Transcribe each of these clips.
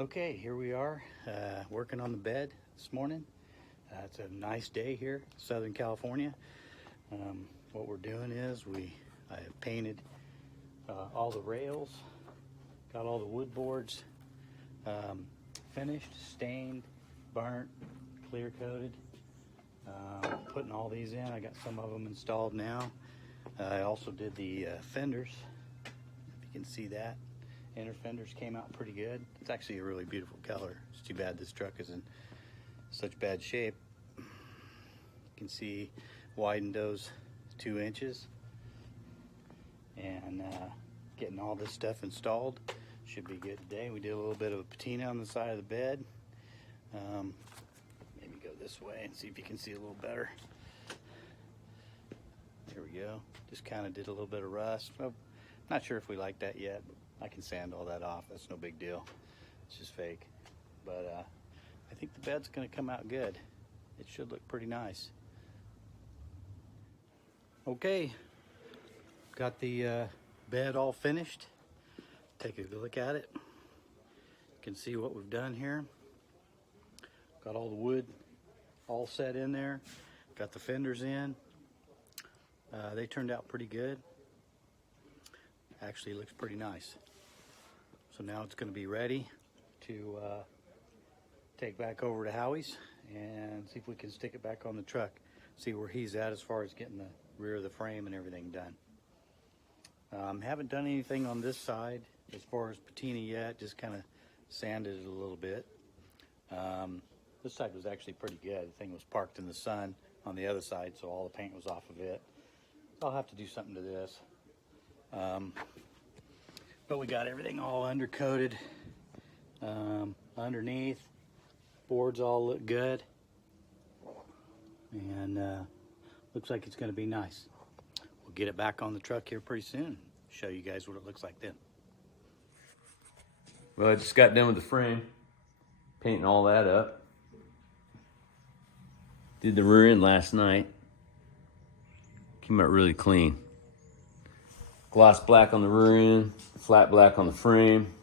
Okay, here we are working on the bed this morning. It's a nice day here, Southern California. What we're doing is I have painted all the rails, got all the wood boards finished, stained, burnt, clear coated. Putting all these in. I got some of them installed now. I also did the fenders, if you can see that. Inner fenders came out pretty good. It's actually a really beautiful color. It's too bad this truck is in such bad shape. You can see widened those 2 inches. And getting all this stuff installed should be good today. We did a little bit of a patina on the side of the bed. Maybe go this way and see if you can see a little better. There we go. Just kind of did a little bit of rust. Well, not sure if we like that yet, but I can sand all that off. That's no big deal. It's just fake. But I think the bed's going to come out good. It should look pretty nice. Okay, got the bed all finished. Take a look at it. You can see what we've done here. Got all the wood all set in there. Got the fenders in. They turned out pretty good. Actually looks pretty nice. So now it's going to be ready to take back over to Howie's and see if we can stick it back on the truck. See where he's at as far as getting the rear of the frame and everything done. Haven't done anything on this side as far as patina yet, just kind of sanded it a little bit. This side was actually pretty good. The thing was parked in the sun on the other side, so all the paint was off of it. I'll have to do something to this. But we got everything all undercoated underneath. Boards all look good. And looks like it's going to be nice. We'll get it back on the truck here pretty soon. Show you guys what it looks like then. Well, I just got done with the frame, painting all that up. Did the rear end last night. Came out really clean. Gloss black on the rear end, flat black on the frame,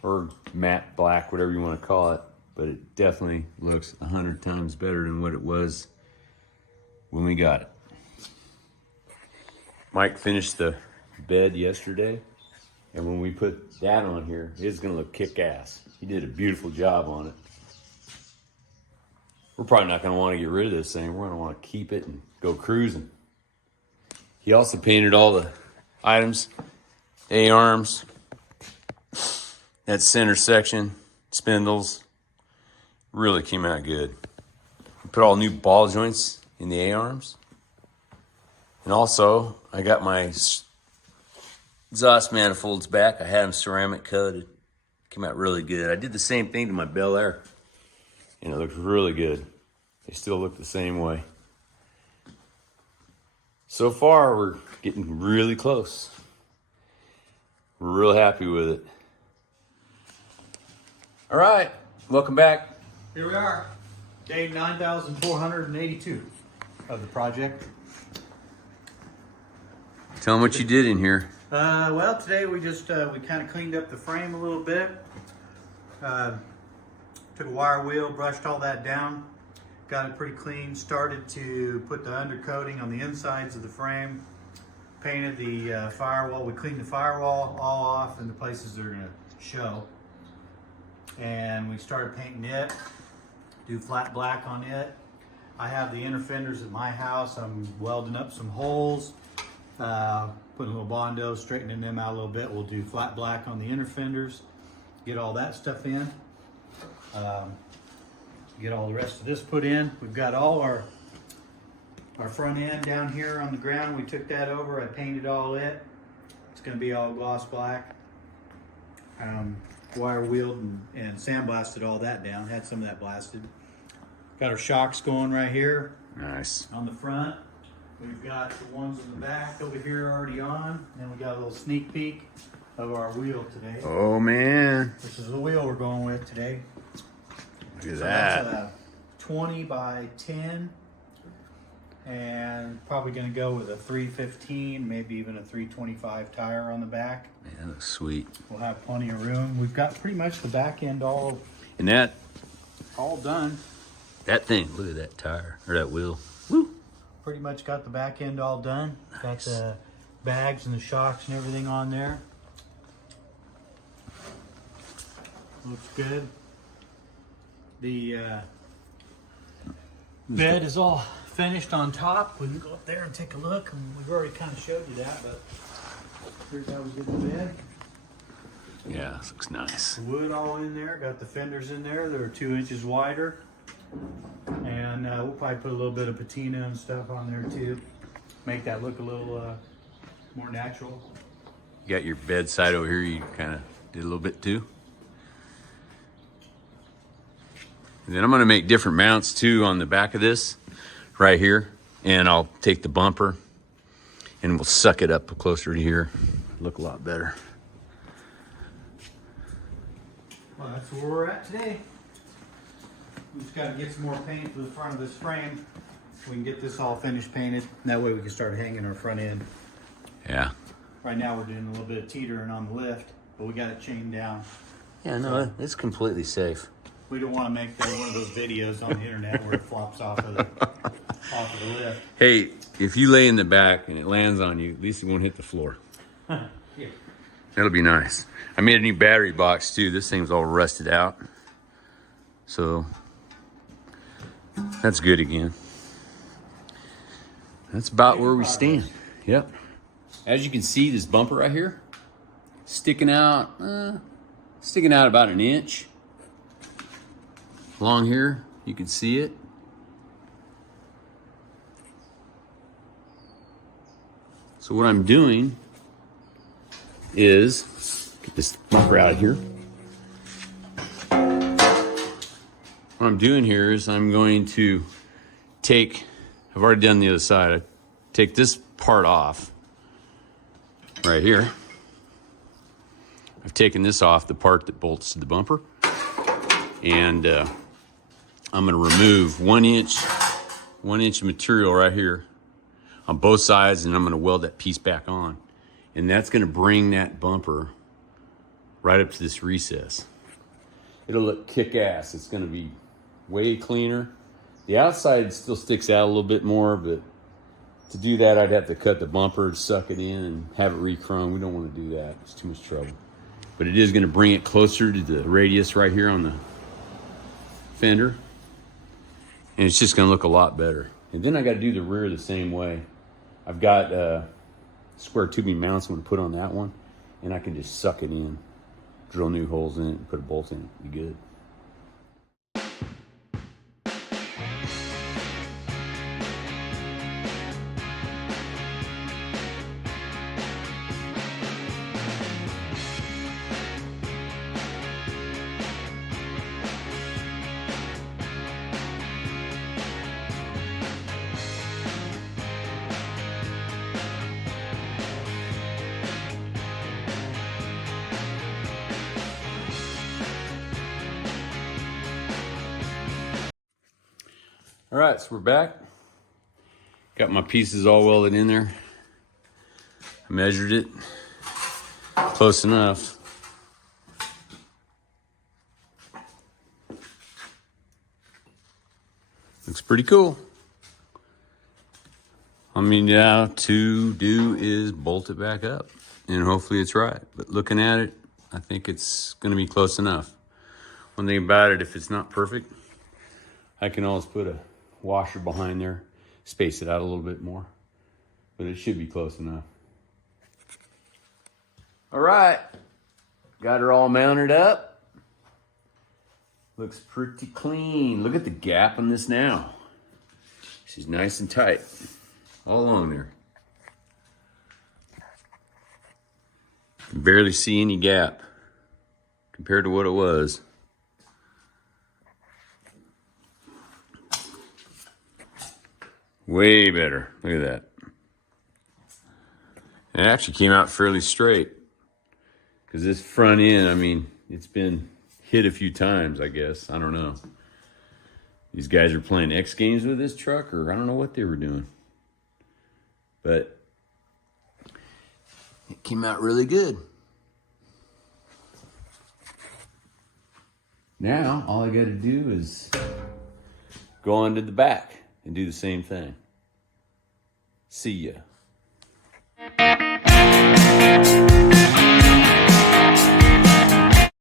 or matte black, whatever you want to call it. But it definitely looks 100 times better than what it was when we got it. Mike finished the bed yesterday, and when we put that on here, it's gonna look kick-ass. He did a beautiful job on it. We're probably not gonna want to get rid of this thing. We're gonna want to keep it and go cruising. He also painted all the items, A-arms, that center section, spindles. Really came out good. We put all new ball joints in the A-arms. And also, I got my exhaust manifolds back. I had them ceramic coated. Came out really good. I did the same thing to my Bel Air, and it looks really good. They still look the same way. So far, we're getting really close. We're real happy with it. All right, welcome back. Here we are. Day 9,482 of the project. Tell them what you did in here. Well, today we just we kind of cleaned up the frame a little bit. Took a wire wheel, brushed all that down, got it pretty clean. Started to put the undercoating on the insides of the frame. Painted the firewall. We cleaned the firewall all off in the places that are going to show. And we started painting it. Do flat black on it. I have the inner fenders at my house. I'm welding up some holes. Putting a little Bondo, straightening them out a little bit. We'll do flat black on the inner fenders. Get all that stuff in. Get all the rest of this put in. We've got all our front end down here on the ground. We took that over. I painted all it. It's going to be all gloss black. Wire wheeled and sandblasted all that down. Had some of that blasted. Got our shocks going right here. Nice. On the front. We've got the ones in the back over here already on. And we got a little sneak peek of our wheel today. Oh man. This is the wheel we're going with today. Look at So that. that's a 20 by 10 and probably going to go with a 315, maybe even a 325 tire on the back. Man, that looks sweet. We'll have plenty of room. We've got pretty much the back end all done. That thing, look at that tire, or that wheel. Woo! Pretty much got the back end all done. Nice. Got the bags and the shocks and everything on there. Looks good. The bed is all finished on top. We can go up there and take a look. And we've already kind of showed you that, but here's how we did the bed. Yeah, this looks nice. Wood all in there. Got the fenders in there. They're 2 inches wider. And we'll probably put a little bit of patina and stuff on there too. Make that look a little more natural. You got your bedside over here, you kind of did a little bit too. And then I'm gonna make different mounts too on the back of this, right here. And I'll take the bumper and we'll suck it up closer to here. Look a lot better. Well, that's where we're at today. We just got to get some more paint to the front of this frame. We can get this all finished painted. And that way we can start hanging our front end. Yeah. Right now we're doing a little bit of teetering on the lift, but we got it chained down. Yeah, no, it's completely safe. We don't want to make one of those videos on the internet where it flops off of the lift. Hey, if you lay in the back and it lands on you, at least it won't hit the floor. Yeah. That'll be nice. I made a new battery box too. This thing's all rusted out. So that's good again. That's about where we stand. Yep. As you can see, this bumper right here, sticking out about an inch. Along here, you can see it. So what I'm doing is, get this bumper out of here. What I'm doing here is I'm going to take, I've already done the other side, I take this part off right here. I've taken this off, the part that bolts to the bumper, and I'm going to remove 1 inch of material right here on both sides, and I'm going to weld that piece back on, and that's going to bring that bumper right up to this recess. It'll look kick-ass. It's going to be way cleaner. The outside still sticks out a little bit more, but to do that, I'd have to cut the bumper, suck it in, and have it re-chrome. We don't want to do that. It's too much trouble. But it is going to bring it closer to the radius right here on the fender. And it's just going to look a lot better. And then I got to do the rear the same way. I've got square tubing mounts I'm going to put on that one, and I can just suck it in, drill new holes in it, and put a bolt in it. Be good. All right, so we're back. Got my pieces all welded in there. I measured it. Close enough. Looks pretty cool. I mean, now to do is bolt it back up, and hopefully it's right. But looking at it, I think it's gonna be close enough. One thing about it, if it's not perfect, I can always put a washer behind there, space it out a little bit more, but it should be close enough. All right, got her all mounted up. Looks pretty clean. Look at the gap on this now. She's nice and tight all along there. Can barely see any gap compared to what it was. Way better. Look at that. It actually came out fairly straight. Because this front end, I mean, it's been hit a few times, I guess. I don't know. These guys are playing X Games with this truck, or I don't know what they were doing. but it came out really good. Now, all I got to do is go on to the back and do the same thing. See ya.